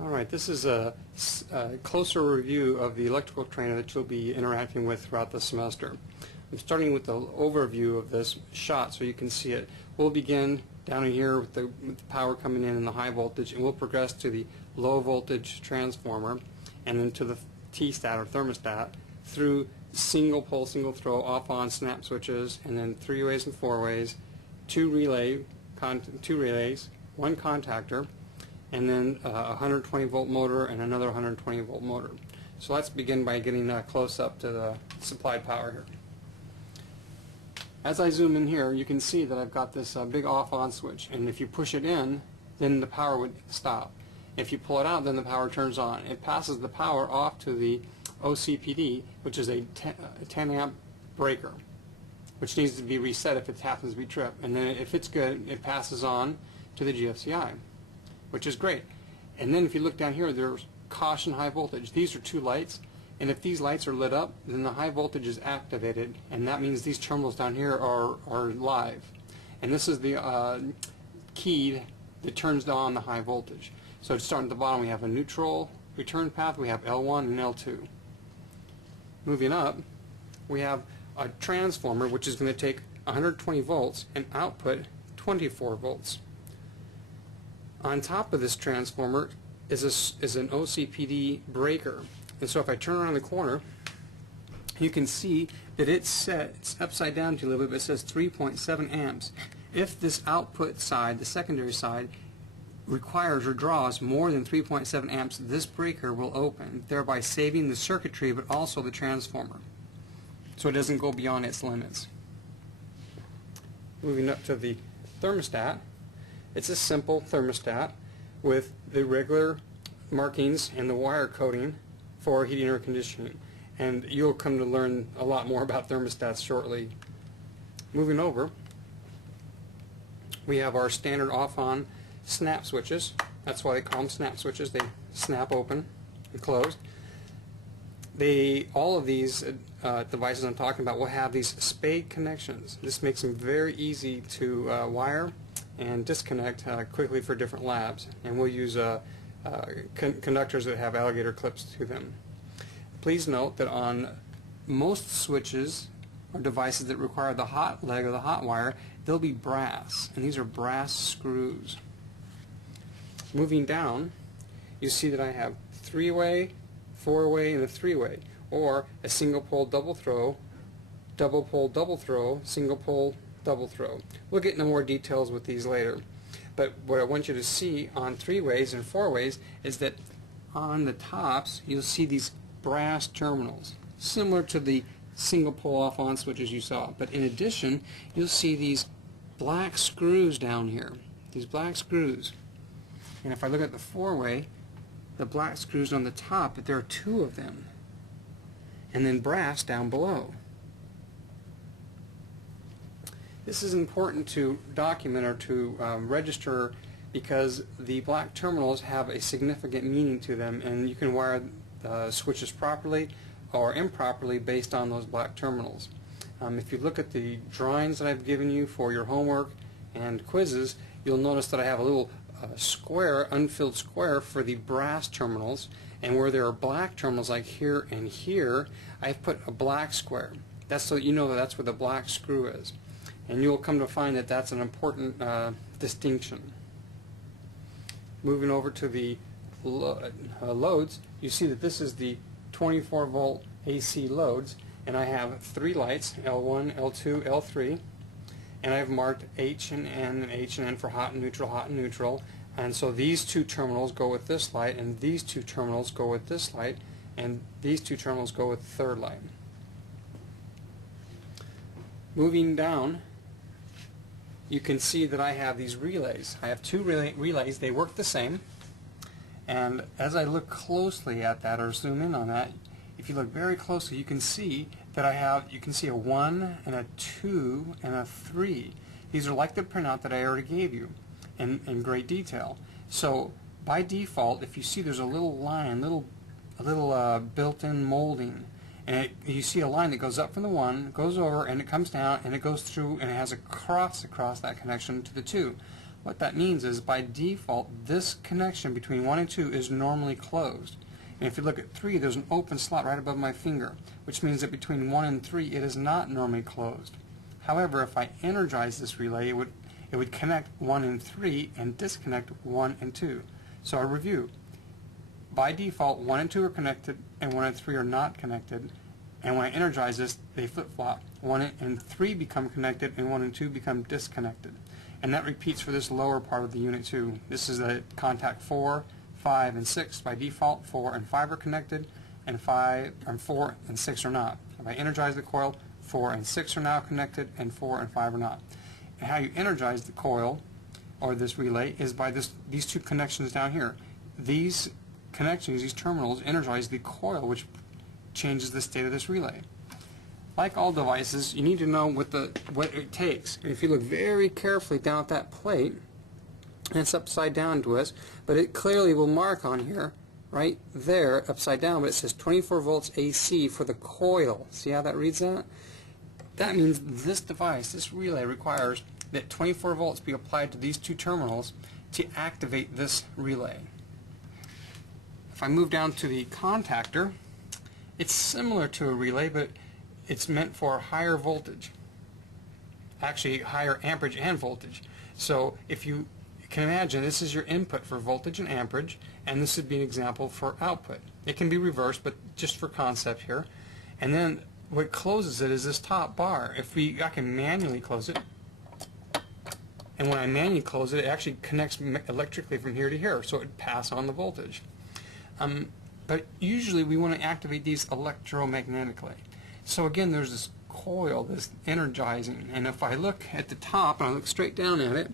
Alright, this is a closer review of the electrical trainer that you'll be interacting with throughout the semester. I'm starting with the overview of this shot so you can see it. We'll begin down in here with the power coming in the high voltage, and we'll progress to the low voltage transformer and then to the T-stat or thermostat through single pole, single throw, off-on snap switches, and then 3-ways and 4-ways, two relays, one contactor, and then a 120 volt motor and another 120 volt motor. So let's begin by getting close up to the supplied power here. As I zoom in here, you can see that I've got this big off-on switch, and if you push it in, then the power would stop. If you pull it out, then the power turns on. It passes the power off to the OCPD, which is a 10 amp breaker, which needs to be reset if it happens to be tripped. And then if it's good, it passes on to the GFCI, which is great. And then if you look down here, there's caution high voltage. These are two lights, and if these lights are lit up, then the high voltage is activated, and that means these terminals down here are live. And this is the key that turns on the high voltage. So starting at the bottom, we have a neutral return path, we have L1 and L2. Moving up, we have a transformer which is going to take 120 volts and output 24 volts. On top of this transformer is an OCPD breaker. And so if I turn around the corner, you can see that it's upside down to a little bit, but it says 3.7 amps. If this output side, the secondary side, requires or draws more than 3.7 amps, this breaker will open, thereby saving the circuitry but also the transformer, so it doesn't go beyond its limits. Moving up to the thermostat, it's a simple thermostat with the regular markings and the wire coding for heating and air conditioning, and you'll come to learn a lot more about thermostats shortly. Moving over, we have our standard off-on snap switches. That's why they call them snap switches. They snap open and close. All of these devices I'm talking about will have these spade connections. This makes them very easy to wire and disconnect quickly for different labs. And we'll use conductors that have alligator clips to them. Please note that on most switches or devices that require the hot leg or the hot wire, they'll be brass, and these are brass screws. Moving down, you see that I have 3-way, 4-way, and a 3-way, or a single pole double throw, double pole double throw, single pole double throw. We'll get into more details with these later. But what I want you to see on 3-ways and 4-ways is that on the tops you'll see these brass terminals, similar to the single pole off-on switches you saw. But in addition, you'll see these black screws down here, these black screws. And if I look at the 4-way, the black screws on the top, but there are 2 of them, and then brass down below. This is important to document or to register because the black terminals have a significant meaning to them, and you can wire switches properly or improperly based on those black terminals. If you look at the drawings that I've given you for your homework and quizzes, you'll notice that I have a little square, unfilled square for the brass terminals, and where there are black terminals like here and here, I've put a black square. That's so you know that that's where the black screw is. And you'll come to find that that's an important distinction. Moving over to the loads, you see that this is the 24 volt AC loads, and I have 3 lights, L1, L2, L3, and I've marked H and N, and H and N for hot and neutral, and so these 2 terminals go with this light, and these 2 terminals go with this light, and these 2 terminals go with the third light. Moving down, you can see that I have these relays. I have 2 relays. They work the same, and as I look closely at that or zoom in on that, if you look very closely, you can see that you can see a 1 and a 2 and a 3. These are like the printout that I already gave you in great detail. So by default, if you see there's a little line, a little built-in molding, and you see a line that goes up from the 1, goes over, and it comes down, and it goes through, and it has a cross across that connection to the 2. What that means is by default this connection between 1 and 2 is normally closed. And if you look at 3, there's an open slot right above my finger, which means that between 1 and 3 it is not normally closed. However, if I energize this relay, it would connect 1 and 3 and disconnect 1 and 2. So I review. By default, 1 and 2 are connected and 1 and 3 are not connected. And when I energize this, they flip-flop. 1 and 3 become connected and 1 and 2 become disconnected. And that repeats for this lower part of the unit too. This is the contact 4, 5, and 6. By default, 4 and 5 are connected, and 4 and 6 are not. If I energize the coil, 4 and 6 are now connected, and 4 and 5 are not. And how you energize the coil, or this relay, is by these two connections down here. These connections, these terminals, energize the coil, which changes the state of this relay. Like all devices, you need to know what it takes. And if you look very carefully down at that plate, and it's upside down to us, but it clearly will mark on here, right there, upside down, but it says 24 volts AC for the coil. See how that reads that? That means this device, this relay, requires that 24 volts be applied to these two terminals to activate this relay. If I move down to the contactor, it's similar to a relay, but it's meant for higher voltage. Actually, higher amperage and voltage. So if you can imagine, this is your input for voltage and amperage, and this would be an example for output. It can be reversed, but just for concept here. And then what closes it is this top bar. I can manually close it, and when I manually close it, it actually connects electrically from here to here, so it would pass on the voltage. But usually we want to activate these electromagnetically. So again, there's this coil, this energizing, and if I look at the top and I look straight down at it,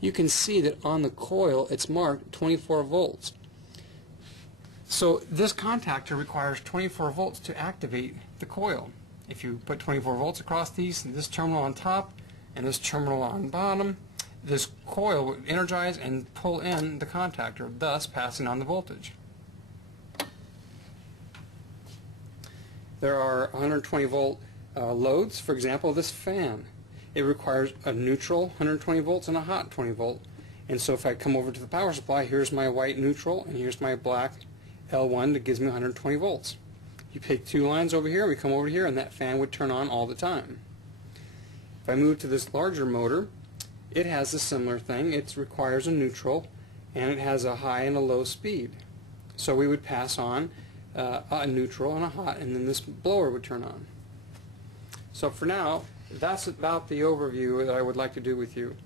you can see that on the coil it's marked 24 volts. So this contactor requires 24 volts to activate the coil. If you put 24 volts across this terminal on top and this terminal on bottom, this coil would energize and pull in the contactor, thus passing on the voltage. There are 120 volt loads. For example, this fan. It requires a neutral 120 volts and a hot 20 volt. And so if I come over to the power supply, here's my white neutral and here's my black L1 that gives me 120 volts. You pick two lines over here, we come over here, and that fan would turn on all the time. If I move to this larger motor, it has a similar thing. It requires a neutral and it has a high and a low speed. So we would pass on a neutral and a hot, and then this blower would turn on. So for now, that's about the overview that I would like to do with you.